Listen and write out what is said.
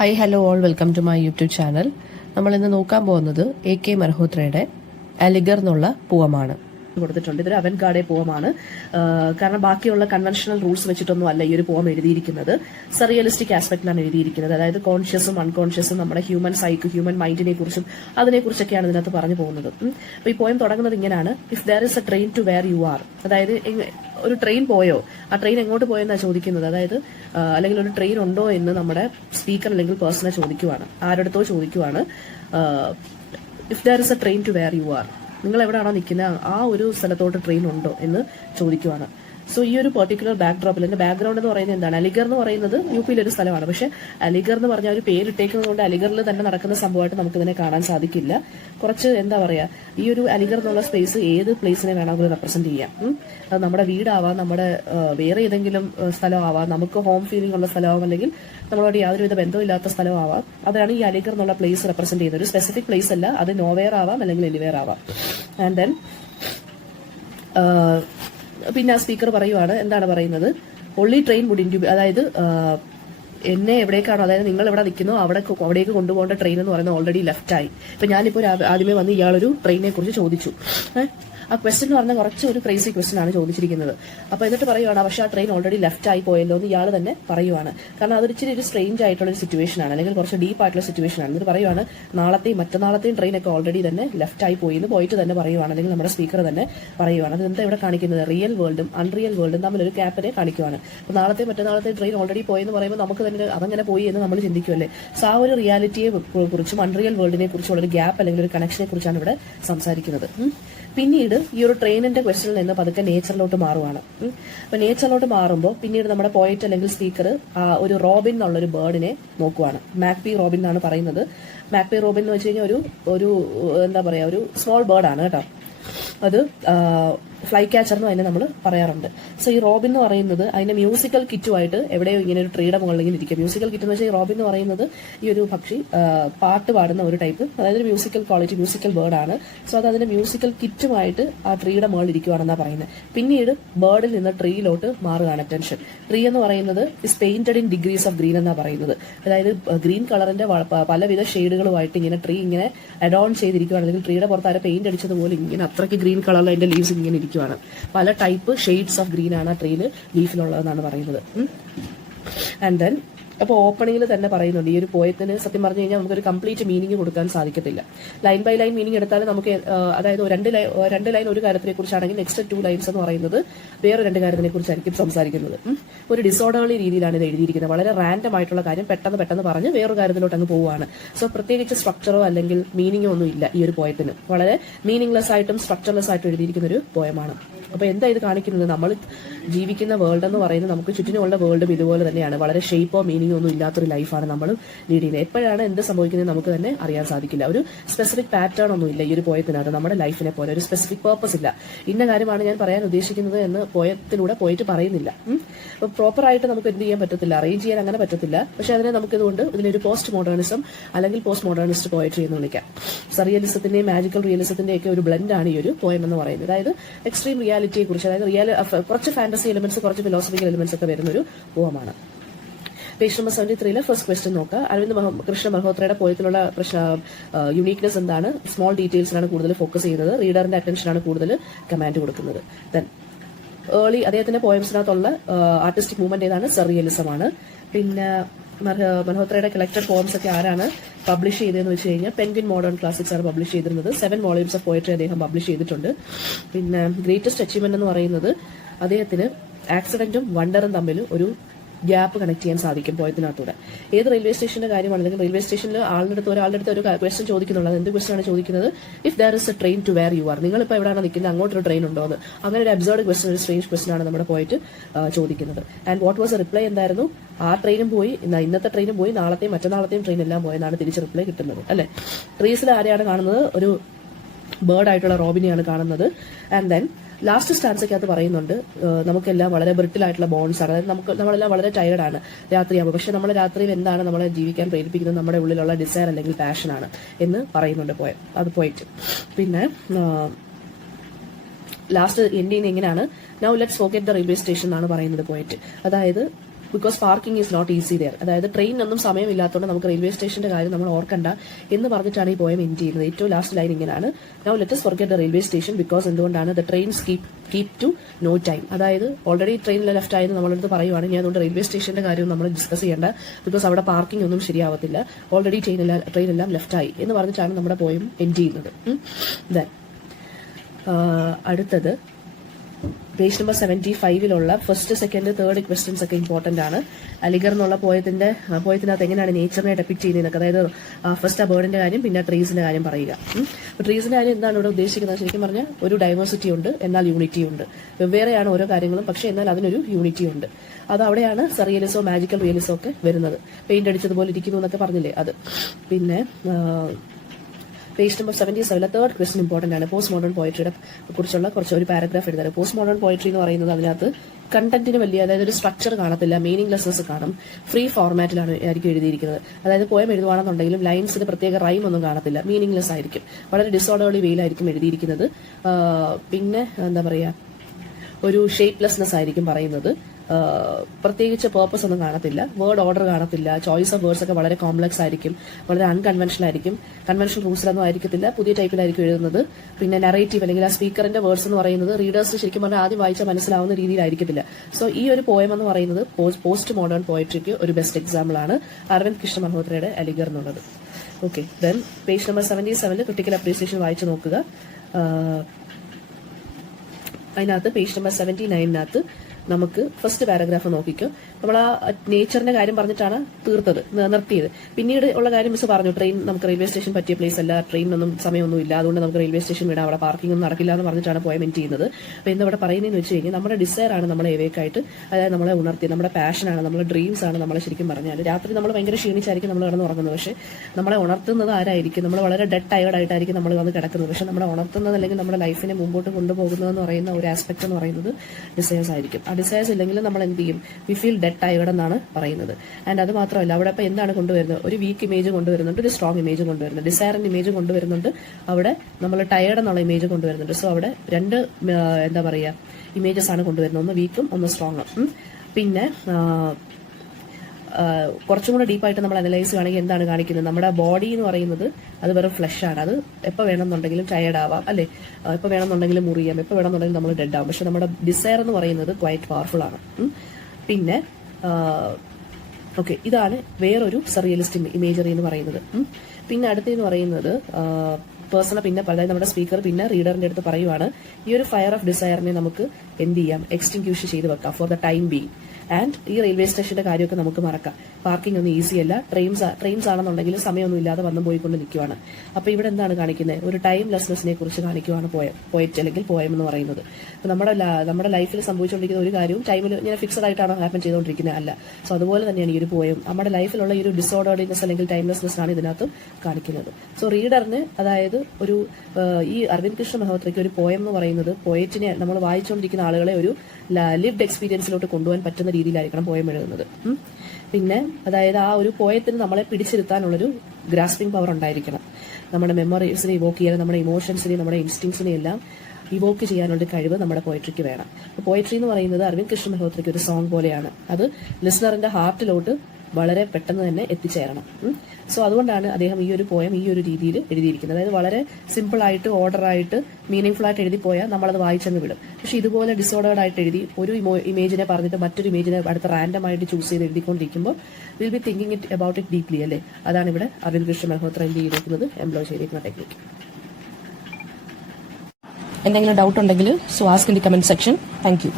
Hi hello all welcome to my YouTube channel. നമ്മൾ ഇന്ന് നോക്കാൻ പോകുന്നത് AK മൽഹോത്രയുടെ അലിഗർ എന്നുള്ള പൂവമാണ് കൊടുത്തിട്ടുണ്ട്. ഇതൊരു അവൻ ഗാർഡേ പോവമാണ്. കാരണം ബാക്കിയുള്ള കൺവെൻഷണൽ റൂൾസ് വെച്ചിട്ടൊന്നും അല്ല ഈ ഒരു പോം എഴുതിയിരിക്കുന്നത്. സറിയലിസ്റ്റിക് ആസ്പെക്റ്റിലാണ് എഴുതിയിരിക്കുന്നത്. അതായത് കോൺഷ്യസും അൺകോൺഷ്യസും നമ്മുടെ ഹ്യൂമൻ സൈക്ക്, ഹ്യൂമൻ മൈൻഡിനെ കുറിച്ചും അതിനെക്കുറിച്ചൊക്കെയാണ് ഇതിനകത്ത് പറഞ്ഞു പോകുന്നത്. അപ്പോൾ ഈ പോയം തുടങ്ങുന്നത് ഇങ്ങനെയാണ്: if there is a train to where you are. അതായത് ഒരു ട്രെയിൻ പോയോ, ആ ട്രെയിൻ എങ്ങോട്ട് പോയെന്നാണ് ചോദിക്കുന്നത്. അതായത് അല്ലെങ്കിൽ ഒരു ട്രെയിൻ ഉണ്ടോ എന്ന് നമ്മുടെ സ്പീക്കർ അല്ലെങ്കിൽ പേഴ്സണെ ചോദിക്കുവാണ്, ആരുടെത്തോ ചോദിക്കുവാണ്. If there is a train to where you are, നിങ്ങൾ എവിടെയാണോ നിൽക്കുന്നത് ആ ഒരു സ്ഥലത്തോട്ട് ട്രെയിൻ ഉണ്ടോ എന്ന് ചോദിക്കുവാണ്. സോ ഈ ഒരു പെർട്ടിക്കുലർ ബാക്ക്ഡ്രോപ്പിൽ എന്റെ ബാക്ക്ഗ്രൗണ്ട് എന്ന് പറയുന്നത് എന്താണ്? അലിഗർ എന്ന് പറയുന്നത് യുപിയിലൊരു സ്ഥലമാണ്. പക്ഷെ അലിഗർ എന്ന് പറഞ്ഞ ഒരു പേരിട്ടേക്കുന്നതുകൊണ്ട് അലിഗറിൽ തന്നെ നടക്കുന്ന സംഭവമായിട്ട് നമുക്ക് ഇതിനെ കാണാൻ സാധിക്കില്ല. കുറച്ച് എന്താ പറയാ, ഈ ഒരു അലിഗർ എന്നുള്ള സ്പേസ് ഏത് പ്ലേസിനെ വേണമെങ്കിലും റെപ്രസെന്റ് ചെയ്യാം. അത് നമ്മുടെ വീടാവാം, നമ്മുടെ വേറെ ഏതെങ്കിലും സ്ഥലമാവാം, നമുക്ക് ഹോം ഫീലിംഗ് ഉള്ള സ്ഥലമാവാം, അല്ലെങ്കിൽ നമ്മളോട് യാതൊരുവിധ ബന്ധമില്ലാത്ത സ്ഥലമാവാം. അതാണ് ഈ അലിഗർ എന്നുള്ള പ്ലേസ് റെപ്രസെന്റ് ചെയ്യുന്നത്. ഒരു സ്പെസിഫിക് പ്ലേസ് അല്ല, അത് നോവെയർ ആവാം അല്ലെങ്കിൽ എനിവെയർ ആവാം. ആൻഡ് ദെൻ പിന്നെ ആ സ്പീക്കർ പറയുവാണ്, എന്താണ് പറയുന്നത്? ഒള്ളി ട്രെയിൻ വുഡ് ഇൻഡ്യൂ, അതായത് എന്നെ എവിടേക്കാണോ, അതായത് നിങ്ങൾ എവിടെ നിൽക്കുന്നോ അവിടേക്ക് കൊണ്ടുപോകേണ്ട ട്രെയിൻ എന്ന് പറയുന്നത് ഓൾറെഡി ലെഫ്റ്റ് ആയി. ഇപ്പൊ ഞാനിപ്പോൾ ആദ്യമേ വന്ന് ഇയാളൊരു ട്രെയിനെ കുറിച്ച് ചോദിച്ചു. ആ ക്വസ്റ്റൻ എന്ന് പറഞ്ഞാൽ കുറച്ച് ഒരു ക്രേസി ക്വസ്റ്റൻ ആണ് ചോദിച്ചിരിക്കുന്നത്. അപ്പൊ എന്നിട്ട് പറയുവാണ്, പക്ഷെ ആ ട്രെയിൻ ഓൾറെഡി ലെഫ്റ്റ് ആയി പോയല്ലോ എന്ന് ഇയാൾ തന്നെ പറയുവാണ്. കാരണം അതൊരു ഇച്ചിരി ഒരു സ്ട്രേഞ്ച് ആയിട്ടുള്ള ഒരു സിറ്റുവേഷൻ ആണ്, അല്ലെങ്കിൽ കുറച്ച് ഡീപ്പ് ആയിട്ടുള്ള സിറ്റുവേഷൻ ആണ്. എന്നിട്ട് പറയുവാണ്, നാളത്തെയും മറ്റന്നാളത്തെയും ട്രെയിനൊക്കെ ഓൾറെഡി തന്നെ ലെഫ്റ്റ് ആയി പോയി എന്ന് പോയിട്ട് തന്നെ പറയുവാണ്, അല്ലെങ്കിൽ നമ്മുടെ സ്പീക്കർ തന്നെ പറയുവാണ്. അത് എന്താ ഇവിടെ കാണിക്കുന്നത്? റിയൽ വേൾഡും അൺറിയൽ വേൾഡും തമ്മിലൊരു ക്യാപ്പിനെ കാണിക്കുവാണ്. അപ്പൊ നാളത്തെയും മറ്റന്നാളത്തെയും ട്രെയിൻ ഓൾറെഡി പോയെന്ന് പറയുമ്പോൾ നമുക്ക് തന്നെ അതങ്ങനെ പോയി എന്ന് നമ്മൾ ചിന്തിക്കുമല്ലേ. സോ ആ ഒരു റിയാലിറ്റിയെ കുറിച്ചും അൺറിയൽ വേൾഡിനെ കുറിച്ചുള്ള ഒരു ഗ്യാപ്പ് അല്ലെങ്കിൽ ഒരു കണക്ഷനെ കുറിച്ചാണ് ഇവിടെ സംസാരിക്കുന്നത്. പിന്നീട് ഈ ഒരു ട്രെയിനിന്റെ ക്വസ്റ്റനിൽ നിന്ന് പതുക്കെ നേച്ചറിലോട്ട് മാറുവാണ്. അപ്പൊ നേച്ചറിലോട്ട് മാറുമ്പോൾ പിന്നീട് നമ്മുടെ പോയിന്റ് അല്ലെങ്കിൽ സ്പീക്കർ ഒരു റോബിൻ എന്നുള്ളൊരു ബേർഡിനെ നോക്കുവാണ്. മാക്പി റോബിൻ എന്നാണ് പറയുന്നത്. മാക്പി റോബിൻ എന്ന് വെച്ച് കഴിഞ്ഞാൽ ഒരു എന്താ പറയാ, ഒരു സ്മോൾ ബേർഡാണ് കേട്ടോ. അത് ഫ്ലൈ ക്യാച്ചർ എന്ന് അതിനെ നമ്മൾ പറയാറുണ്ട്. സോ ഈ റോബിൻ എന്ന് പറയുന്നത് അതിന്റെ മ്യൂസിക്കൽ കിറ്റുമായിട്ട് എവിടെയോ ഇങ്ങനെ ഒരു ട്രീയുടെ മുകളിൽ ഇങ്ങനെ ഇരിക്കും. മ്യൂസിക്കൽ കിറ്റ് എന്ന് വെച്ചാൽ ഈ റോബിൻ എന്ന് പറയുന്നത് ഈ ഒരു പക്ഷി പാട്ട് പാടുന്ന ഒരു ടൈപ്പ്, അതായത് ഒരു മ്യൂസിക്കൽ ക്വാളിറ്റി മ്യൂസിക്കൽ ബേർഡാണ്. സോ അത് അതിന്റെ മ്യൂസിക്കൽ കിറ്റുമായിട്ട് ആ ട്രീയുടെ മുകളിൽ ഇരിക്കുവാണെന്നാണ് പറയുന്നത്. പിന്നീട് ബേർഡിൽ നിന്ന് ട്രീയിലോട്ട് മാറുകയാണ് അറ്റൻഷൻ. ട്രീ എന്ന് പറയുന്നത് is painted in degrees of green എന്നാണ് പറയുന്നത്. അതായത് ഗ്രീൻ കളറിന്റെ പലവിധ ഷെയ്ഡുകളുമായിട്ട് ഇങ്ങനെ ട്രീ ഇങ്ങനെ അഡോൺ ചെയ്തിരിക്കുകയാണ്, അല്ലെങ്കിൽ ട്രീയുടെ പുറത്ത് ആരെ പെയിന്റ് അടിച്ചതുപോലെ ഇങ്ങനെ അത്രയ്ക്ക് ഗ്രീൻ കളറിൽ അതിന്റെ ലീവ്സ് ഇങ്ങനെ ഇരിക്കുവാണ്. പല ടൈപ്പ് ഷെയ്ഡ്സ് ഓഫ് ഗ്രീൻ ആണ് ആ ട്രീയിൽ ലീഫിലുള്ളതെന്നാണ് പറയുന്നത്. ആൻഡ് ദെൻ അപ്പോൾ ഓപ്പണിംഗിൽ തന്നെ പറയുന്നുണ്ട്, ഈ ഒരു പോയത്തിന് സത്യം പറഞ്ഞു കഴിഞ്ഞാൽ നമുക്കൊരു കംപ്ലീറ്റ് മീനിങ് കൊടുക്കാൻ സാധിക്കത്തില്ല. ലൈൻ ബൈ ലൈൻ മീനിങ് എടുത്താൽ നമുക്ക്, അതായത് രണ്ട് ലൈൻ ഒരു കാര്യത്തിനെ കുറിച്ചാണെങ്കിൽ നെക്സ്റ്റ് 2 ലൈൻസ് എന്ന് പറയുന്നത് വേറെ 2 കാര്യത്തിനെ കുറിച്ചായിരിക്കും സംസാരിക്കുന്നത്. ഒരു ഡിസോർഡർലി രീതിയിലാണ് ഇത് എഴുതിയിരിക്കുന്നത്. വളരെ റാൻഡം ആയിട്ടുള്ള കാര്യം പെട്ടെന്ന് പറഞ്ഞ് വേറൊരു കാര്യത്തിലോട്ട് അങ്ങ് പോവുകയാണ്. സോ പ്രത്യേകിച്ച് സ്ട്രക്ചറോ അല്ലെങ്കിൽ മീനിങ്ങോ ഒന്നും ഇല്ല ഈ ഒരു പോയത്തിന്. വളരെ മീനിങ്ലെസ് ആയിട്ടും സ്ട്രക്ചർലെസ് ആയിട്ടും എഴുതിയിരിക്കുന്ന ഒരു പോയമാണ്. അപ്പൊ എന്താ ഇത് കാണിക്കുന്നത്? നമ്മൾ ജീവിക്കുന്ന വേൾഡ് എന്ന് പറയുന്നത് നമുക്ക് ചുറ്റിനുമുള്ള വേൾഡും ഇതുപോലെ തന്നെയാണ്. വളരെ ഷേപ്പോ മീനിങ്ങോ ഒന്നും ഇല്ലാത്തൊരു ലൈഫാണ് നമ്മൾ ലീഡ് ചെയ്യുന്നത്. എപ്പോഴാണ് എന്ത് സംഭവിക്കുന്നത് നമുക്ക് തന്നെ അറിയാൻ സാധിക്കില്ല. ഒരു സ്പെസിഫിക് പാറ്റേൺ ഒന്നും ഇല്ല ഈ ഒരു പോയത്തിനകത്ത്. നമ്മുടെ ലൈഫിനെ പോലെ ഒരു സ്പെസിഫിക് പേർപ്പസ് ഇല്ല. ഇന്ന കാര്യമാണ് ഞാൻ പറയാൻ ഉദ്ദേശിക്കുന്നത് എന്ന് പോയത്തിലൂടെ പോയിട്ട് പറയുന്നില്ല. പ്രോപ്പർ ആയിട്ട് നമുക്ക് എന്ത് ചെയ്യാൻ പറ്റത്തില്ല, അറേഞ്ച് ചെയ്യാൻ അങ്ങനെ പറ്റത്തില്ല. പക്ഷെ അതിനെ നമുക്ക് ഇതുകൊണ്ട് ഇതിനൊരു പോസ്റ്റ് മോഡേണിസം അല്ലെങ്കിൽ പോസ്റ്റ് മോഡേണിസ്റ്റ് പോയട്രി എന്ന് വിളിക്കാം. സറിയലിസത്തിന്റെയും മാജിക്കൽ റിയലിസത്തിന്റെ ഒക്കെ ഒരു ബ്ലെൻഡ് ആണ് ഈ ഒരു പോയം എന്ന് പറയുന്നത്. അതായത് എക്സ്ട്രീം റിയാലിറ്റിയെ കുറിച്ച്, അതായത് കുറച്ച് ഫാന്റസി എലിമെന്റ്സ്, കുറച്ച് ഫിലോസഫിക്കൽ എലിമെന്റ്സ് ഒക്കെ വരുന്ന ഒരു പോയമാണ്. പേജ് നമ്പർ 73 ഫസ്റ്റ് ക്വസ്റ്റ്യൻ നോക്കുക. അരവിന്ദ് കൃഷ്ണ മൽഹോത്രയുടെ പോയത്തിലുള്ള യുണീക്നെസ് എന്താണ്? സ്മോൾ ഡീറ്റെയിൽസിനാണ് കൂടുതൽ ഫോക്കസ് ചെയ്യുന്നത്. റീഡറിന്റെ അറ്റൻഷനാണ് കൂടുതൽ കമാൻഡ് കൊടുക്കുന്നത്. ദെൻ അദ്ദേഹത്തിന്റെ പോയംസിനകത്തുള്ള ആർട്ടിസ്റ്റിക് മൂവ്മെന്റ് ഏതാണ്? സർറിയലിസം ആണ്. പിന്നെ മൽഹോത്രയുടെ കളക്ടഡ് പോയംസ് ഒക്കെ ആരാണ് പബ്ലിഷ് ചെയ്തതെന്ന് വെച്ച് കഴിഞ്ഞാൽ പെൻഗ്വിൻ മോഡേൺ ക്ലാസിക്സ് ആണ് പബ്ലിഷ് ചെയ്തിരുന്നത്. 7 വോളിയൂംസ് ഓഫ് പോയട്രി അദ്ദേഹം പബ്ലിഷ് ചെയ്തിട്ടുണ്ട്. പിന്നെ ഗ്രേറ്റസ്റ്റ് അച്ചീവ്മെന്റ് എന്ന് പറയുന്നത് അദ്ദേഹത്തിന് ആക്സിഡന്റും വണ്ടറും തമ്മിൽ ഒരു ഗ്യാപ്പ് കണക്ട് ചെയ്യാൻ സാധിക്കും പോയത്തിനകത്തൂടെ. ഏത് റെയിൽവേ സ്റ്റേഷന്റെ കാര്യമാണ്, അല്ലെങ്കിൽ റെയിൽവേ സ്റ്റേഷനിൽ ഒരാളുടെ അടുത്ത് ഒരു ക്വസ്റ്റൻ ചോദിക്കുന്നുള്ളത്. എന്ത് ക്വസ്റ്റൻ ആണ് ചോദിക്കുന്നത്? If there is a train to where you are, നിങ്ങളിപ്പോൾ എവിടെയാണ് നിൽക്കുന്നത്, അങ്ങോട്ടൊരു ട്രെയിൻ ഉണ്ടോ എന്ന്. അങ്ങനെ ഒരു അബ്സേർഡ് ക്വസ്റ്റൻ, ഒരു സ്ട്രേഞ്ച് ക്വസ്റ്റൻ ആണ് നമ്മുടെ പോയിട്ട് ചോദിക്കുന്നത്. And what was a reply എന്തായിരുന്നു? ആ ട്രെയിനും പോയി, ഇന്നത്തെ ട്രെയിനും പോയി, നാളത്തെയും മറ്റന്നാളത്തെയും ട്രെയിൻ എല്ലാം പോയെന്നാണ് തിരിച്ച് റിപ്ലൈ കിട്ടുന്നത്. അല്ലെ, ട്രീസിൽ ആരെയാണ് കാണുന്നത്? ഒരു ബേർഡ് ആയിട്ടുള്ള റോബിനെയാണ് കാണുന്നത്. ആൻഡ് ദെൻ ലാസ്റ്റ് സ്റ്റാൻസയ്ക്കകത്ത് പറയുന്നുണ്ട്, നമുക്കെല്ലാം വളരെ ബ്രിട്ടിൽ ആയിട്ടുള്ള ബോൺസ് ആണ്. അതായത് നമ്മളെല്ലാം വളരെ ടയർഡാണ് രാത്രിയാകുമ്പോൾ. പക്ഷെ നമ്മൾ രാത്രിയിൽ എന്താണ് നമ്മളെ ജീവിക്കാൻ പ്രേരിപ്പിക്കുന്നത്? നമ്മുടെ ഉള്ളിലുള്ള ഡിസയർ അല്ലെങ്കിൽ പാഷനാണ് എന്ന് പറയുന്നുണ്ട് പോയിട്ട്. പിന്നെ ലാസ്റ്റ് എൻഡിങ് എങ്ങനെയാണ്? Now let's forget the railway station എന്നാണ് പറയുന്നത് പോയിട്ട്. അതായത് because parking is not easy there. അതായത് ട്രെയിനൊന്നും സമയമില്ലാത്തതുകൊണ്ട് നമുക്ക് റെയിൽവേ സ്റ്റേഷന്റെ കാര്യം നമ്മൾ ഓർക്കണ്ട എന്ന് പറഞ്ഞിട്ടാണ് ഈ പോയം എൻഡ് ചെയ്യുന്നത്. ഏറ്റവും ലാസ്റ്റ് ലൈൻ ഇങ്ങനെയാണ്, now let us forget the railway station because എന്തുകൊണ്ടാണ് the trains keep to no time. അതായത് ഓൾറെഡി ട്രെയിനിൽ ലെഫ്റ്റ് ആയെന്ന് നമ്മളടുത്ത് പറയുവാണ്. ഞാൻ അതുകൊണ്ട് റെയിൽവേ സ്റ്റേഷന്റെ കാര്യം നമ്മൾ ഡിസ്കസ് ചെയ്യേണ്ട, ബിക്കോസ് അവിടെ പാർക്കിംഗ് ഒന്നും ശരിയാവത്തില്ല, ഓൾറെഡി ട്രെയിൻ എല്ലാം ലെഫ്റ്റ് ആയി എന്ന് പറഞ്ഞിട്ടാണ് നമ്മുടെ പോയം എൻഡ് ചെയ്യുന്നത്. ദെൻ അടുത്തത് page number 75 first, second, third questions ഒക്കെ ഇമ്പോർട്ടന്റ് ആണ്. അലിഗർ എന്നുള്ള പോയത്തിനകത്ത് എങ്ങനെയാണ് നേച്ചറിനെ ഡെപ്പിക്ട് ചെയ്യുന്നത്, അതായത് ഫസ്റ്റ് ആ ബേർഡിന്റെ കാര്യം, പിന്നെ ട്രീസിന്റെ കാര്യം പറയുക. ട്രീസിന്റെ കാര്യം എന്താണ് ഇവിടെ ഉദ്ദേശിക്കുന്നത്, ശരിക്കും പറഞ്ഞാൽ ഒരു ഡൈവേഴ്സിറ്റി ഉണ്ട്, എന്നാൽ യൂണിറ്റി ഉണ്ട്. വെവ്വേറെയാണ് ഓരോ കാര്യങ്ങളും, പക്ഷെ എന്നാൽ അതിനൊരു യൂണിറ്റി ഉണ്ട്. അത് അവിടെയാണ് സർറിയലിസോ മാജിക്കൽ റിയലിസോ ഒക്കെ വരുന്നത്. പെയിന്റ് അടിച്ചതുപോലെ ഇരിക്കുന്നു എന്നൊക്കെ പറഞ്ഞില്ലേ അത്. പിന്നെ page number 77 third question important ആണ്. പോസ്റ്റ് മോഡേൺ പോയട്രിയുടെ കുറിച്ചുള്ള ഒരു പാരഗ്രാഫ് എഴുതാറ്. പോസ്റ്റ് മോഡേൺ പോയട്രി എന്ന് പറയുന്നത് അതിനകത്ത് കണ്ടന്റിന് വലിയ, അതായത് ഒരു സ്ട്രക്ചർ കാണത്തില്ല, മീനിങ്ലെസ്നെസ് കാണും, ഫ്രീ ഫോർമാറ്റിലാണ് ആയിരിക്കും എഴുതിയിരിക്കുന്നത്. അതായത് പോയം എഴുതുവാണെന്നുണ്ടെങ്കിലും ലൈൻസിന് പ്രത്യേക റൈം ഒന്നും കാണത്തില്ല, മീനിങ്ലെസ് ആയിരിക്കും, വളരെ ഡിസോർഡർലി വെയിലായിരിക്കും എഴുതിയിരിക്കുന്നത്. പിന്നെ എന്താ പറയാ, ഒരു ഷേപ്പ്ലെസ്നെസ് ആയിരിക്കും പറയുന്നത്. പ്രത്യേകിച്ച് പേർപ്പസ് ഒന്നും കാണത്തില്ല, വേർഡ് ഓർഡർ കാണത്തില്ല, ചോയ്സ് ഓഫ് വേർഡ്സ് ഒക്കെ വളരെ കോംപ്ലക്സ് ആയിരിക്കും, വളരെ അൺകൺവെൻഷണൽ ആയിരിക്കും, കൺവെൻഷണൽ റൂൾസിലൊന്നും ആയിരിക്കത്തില്ല, പുതിയ ടൈപ്പിലായിരിക്കും എഴുതുന്നത്. പിന്നെ നറേറ്റീവ് അല്ലെങ്കിൽ ആ സ്പീക്കറിന്റെ വേർഡ്സ് എന്ന് പറയുന്നത് റീഡേഴ്സ് ശരിക്കും പറഞ്ഞാൽ ആദ്യം വായിച്ചാൽ മനസ്സിലാവുന്ന രീതിയിലായിരിക്കത്തില്ല. സോ ഈ ഒരു പോയം എന്ന് പറയുന്നത് പോസ്റ്റ് മോഡേൺ പോയട്രിക്ക് ഒരു ബെസ്റ്റ് എക്സാമ്പിൾ ആണ് അരവിന്ദ് കൃഷ്ണ മൽഹോത്രയുടെ അലിഗർ എന്നുള്ളത്. Okay, then page number 77 critical appreciation വായിച്ചു നോക്കുക. അതിനകത്ത് പേജ് നമ്പർ 79 നമുക്ക് ഫസ്റ്റ് പാരഗ്രാഫ് നോക്കിക്കോ. നമ്മൾ ആ നേച്ചറിന്റെ കാര്യം പറഞ്ഞിട്ടാണ് നിർത്തിയത്. പിന്നീട് ഉള്ള കാര്യം മിസ് പറഞ്ഞു, ട്രെയിൻ നമുക്ക് റെയിൽവേ സ്റ്റേഷൻ പറ്റിയ പ്ലേസ് അല്ല, ട്രെയിനൊന്നും സമയമൊന്നും ഇല്ല, അതുകൊണ്ട് നമുക്ക് റെയിൽവേ സ്റ്റേഷൻ വിടാം, അവിടെ പാർക്കിംഗ് ഒന്നും നടക്കില്ല എന്ന് പറഞ്ഞിട്ടാണ് പോയം എൻഡ് ചെയ്യുന്നത്. അപ്പോൾ ഇന്ന് ഇവിടെ പറയുന്നതെന്ന് വെച്ച് കഴിഞ്ഞാൽ നമ്മുടെ ഡിസയർ ആണ് നമ്മളെ എവേക്കായിട്ട്, അതായത് നമ്മളെ ഉണർത്തി, നമ്മുടെ പാഷനാണ്, നമ്മുടെ ഡ്രീംസ് ആണ് നമ്മളെ ശരിക്കും പറഞ്ഞാൽ. രാത്രി നമ്മൾ ഭയങ്കര ക്ഷീണിച്ചായിരിക്കും നമ്മൾ കിടന്ന് ഉറങ്ങുന്നത്, പക്ഷേ നമ്മളെ ഉണർത്തുന്നത് ആരായിരിക്കും, നമ്മൾ വളരെ ഡെഡ് ടയർഡ് ആയിട്ടായിരിക്കും നമ്മൾ വന്ന് കിടക്കുന്നത്, പക്ഷെ നമ്മളെ ഉണർത്തുന്നത് അല്ലെങ്കിൽ നമ്മുടെ ലൈഫിനെ മുമ്പോട്ട് കൊണ്ടുപോകുന്നതെന്ന് പറയുന്ന ഒരു ആസ്പെക്ട് എന്ന് പറയുന്നത് ഡിസയേഴ്സ് ആയിരിക്കും. ആ ഡിസയേഴ്സ് ഇല്ലെങ്കിൽ നമ്മൾ എന്ത് ചെയ്യും, വി ഫീൽ ഡെഡ് ടയർഡ് എന്നാണ് പറയുന്നത്. ആൻഡ് അത് മാത്രമല്ല, അവിടെ ഇപ്പൊ എന്താണ് കൊണ്ടുവരുന്നത്, ഒരു വീക്ക് ഇമേജ് കൊണ്ടുവരുന്നുണ്ട്, ഒരു സ്ട്രോങ് ഇമേജ് കൊണ്ടുവരുന്നുണ്ട്, ഡിസയറിന്റെ ഇമേജ് കൊണ്ടുവരുന്നുണ്ട്, അവിടെ നമ്മൾ ടയർഡ് എന്നുള്ള ഇമേജ് കൊണ്ടുവരുന്നുണ്ട്. സോ അവിടെ രണ്ട് എന്താ പറയാ ഇമേജസ് ആണ് കൊണ്ടുവരുന്നത്, ഒന്ന് വീക്കും ഒന്ന് സ്ട്രോങ്ങും. പിന്നെ കുറച്ചും കൂടെ ഡീപ്പായിട്ട് നമ്മൾ അനലൈസ് ചെയ്യുകയാണെങ്കിൽ എന്താണ് കാണിക്കുന്നത്, നമ്മുടെ ബോഡി എന്ന് പറയുന്നത് അത് വെറും ഫ്ലഷ് ആണ്, അത് എപ്പോൾ വേണമെന്നുണ്ടെങ്കിലും ടയർഡ് ആവാം അല്ലേ, എപ്പോൾ വേണമെന്നുണ്ടെങ്കിലും മുറിയാം, എപ്പോൾ വേണമെന്നുണ്ടെങ്കിലും നമ്മൾ ഡെഡ് ആവും. പക്ഷെ നമ്മുടെ ഡിസയർ എന്ന് പറയുന്നത് ക്വൈറ്റ് പവർഫുൾ ആണ്. പിന്നെ ഓക്കെ, ഇതാണ് വേറൊരു സർറിയലിസ്റ്റ് ഇമേജറി എന്ന് പറയുന്നത്. പിന്നെ അടുത്തെന്ന് പറയുന്നത് പേഴ്സണൽ, പിന്നെ അതായത് നമ്മുടെ സ്പീക്കർ പിന്നെ റീഡറിന്റെ അടുത്ത് പറയുവാണ്, ഈ ഒരു ഫയർ ഓഫ് ഡിസയറിനെ നമുക്ക് എന്ത് ചെയ്യാം, എക്സ്റ്റിങ്ക്യൂഷ് ചെയ്ത് വെക്കാം for the time being. And ഈ റെയിൽവേ സ്റ്റേഷന്റെ കാര്യമൊക്കെ നമുക്ക് മറക്കാം, പാർക്കിംഗ് ഒന്നും ഈസി അല്ല, ട്രെയിൻസ് ആണെന്നുണ്ടെങ്കിൽ സമയമൊന്നും ഇല്ലാതെ വന്നും പോയിക്കൊണ്ട് നിൽക്കുവാണ്. അപ്പൊ ഇവിടെ എന്താണ് കാണിക്കുന്നത്, ഒരു ടൈംലെസ്നെസിനെ കുറിച്ച് കാണിക്കുവാണ് പോയറ്റ് അല്ലെങ്കിൽ പോയം എന്ന് പറയുന്നത്. അപ്പൊ നമ്മുടെ ലൈഫിൽ സംഭവിച്ചുകൊണ്ടിരിക്കുന്ന ഒരു കാര്യവും ടൈമിൽ ഇങ്ങനെ ഫിക്സഡ് ആയിട്ടാണ് ഹാപ്പൻ ചെയ്തുകൊണ്ടിരിക്കുന്നത് അല്ല. സോ അതുപോലെ തന്നെയാണ് ഈ ഒരു പോയം, നമ്മുടെ ലൈഫിലുള്ള ഈ ഒരു ഡിസോർഡർനെസ് അല്ലെങ്കിൽ ടൈംലെസ്നെസ് ആണ് ഇതിനകത്ത് കാണിക്കുന്നത്. സോ റീഡറിന്, അതായത് ഒരു ഈ അരവിന്ദ് കൃഷ്ണ മൽഹോത്രയ്ക്ക് ഒരു പോയം എന്ന് പറയുന്നത് പോയറ്റിനെ നമ്മൾ വായിച്ചുകൊണ്ടിരിക്കുന്ന ആളുകളെ ഒരു ലിവ്ഡ് എക്സ്പീരിയൻസിലോട്ട് കൊണ്ടുപോകാൻ പറ്റുന്ന രീതിയിലായിരിക്കണം പോയം എഴുതുന്നത്. പിന്നെ അതായത് ആ ഒരു പോയത്തിന് നമ്മളെ പിടിച്ചിരുത്താനുള്ളൊരു ഗ്രാസ്പിംഗ് പവർ ഉണ്ടായിരിക്കണം, നമ്മുടെ മെമ്മറീസിനെ ഇവോക്ക് ചെയ്യാൻ, നമ്മുടെ ഇമോഷൻസിനെ, നമ്മുടെ ഇൻസ്റ്റിങ്സിനെ എല്ലാം ഇവോക്ക് ചെയ്യാനുള്ള കഴിവ് നമ്മുടെ പോയട്രിക്ക് വേണം. പോയട്രി എന്ന് പറയുന്നത് അരവിന്ദ് കൃഷ്ണ മൽഹോത്രയ്ക്ക് ഒരു സോങ് പോലെയാണ്, അത് ലിസണറിന്റെ ഹാർട്ടിലോട്ട് വളരെ പെട്ടെന്ന് തന്നെ എത്തിച്ചേരണം. സോ അതുകൊണ്ടാണ് അദ്ദേഹം ഈ ഒരു പോയം ഈ ഒരു രീതിയിൽ എഴുതിയിരിക്കുന്നത്. അതായത് വളരെ സിമ്പിൾ ആയിട്ട് ഓർഡർ ആയിട്ട് മീനിങ് ആയിട്ട് എഴുതി പോയാൽ നമ്മളത് വായിച്ചങ്ങ് വിടും. പക്ഷെ ഇതുപോലെ ഡിസോർഡേർഡ് ആയിട്ട് എഴുതി ഒരു ഇമേജിനെ പറഞ്ഞിട്ട് മറ്റൊരു ഇമേജിനെ അടുത്ത റാൻഡം ആയിട്ട് ചൂസ് ചെയ്ത് എഴുതിക്കൊണ്ടിരിക്കുമ്പോൾ will be thinking it about it deeply അല്ലേ. അതാണ് ഇവിടെ അരവിന്ദ് കൃഷ്ണ മൽഹോത്ര എന്ത് ചെയ്തിരിക്കുന്നത്, എംപ്ലോയ് ചെയ്തിരിക്കുന്ന ടെക്നിക്ക്. എന്തെങ്കിലും ഡൗട്ട് ഉണ്ടെങ്കിൽ so ask in the comment section. Thank you.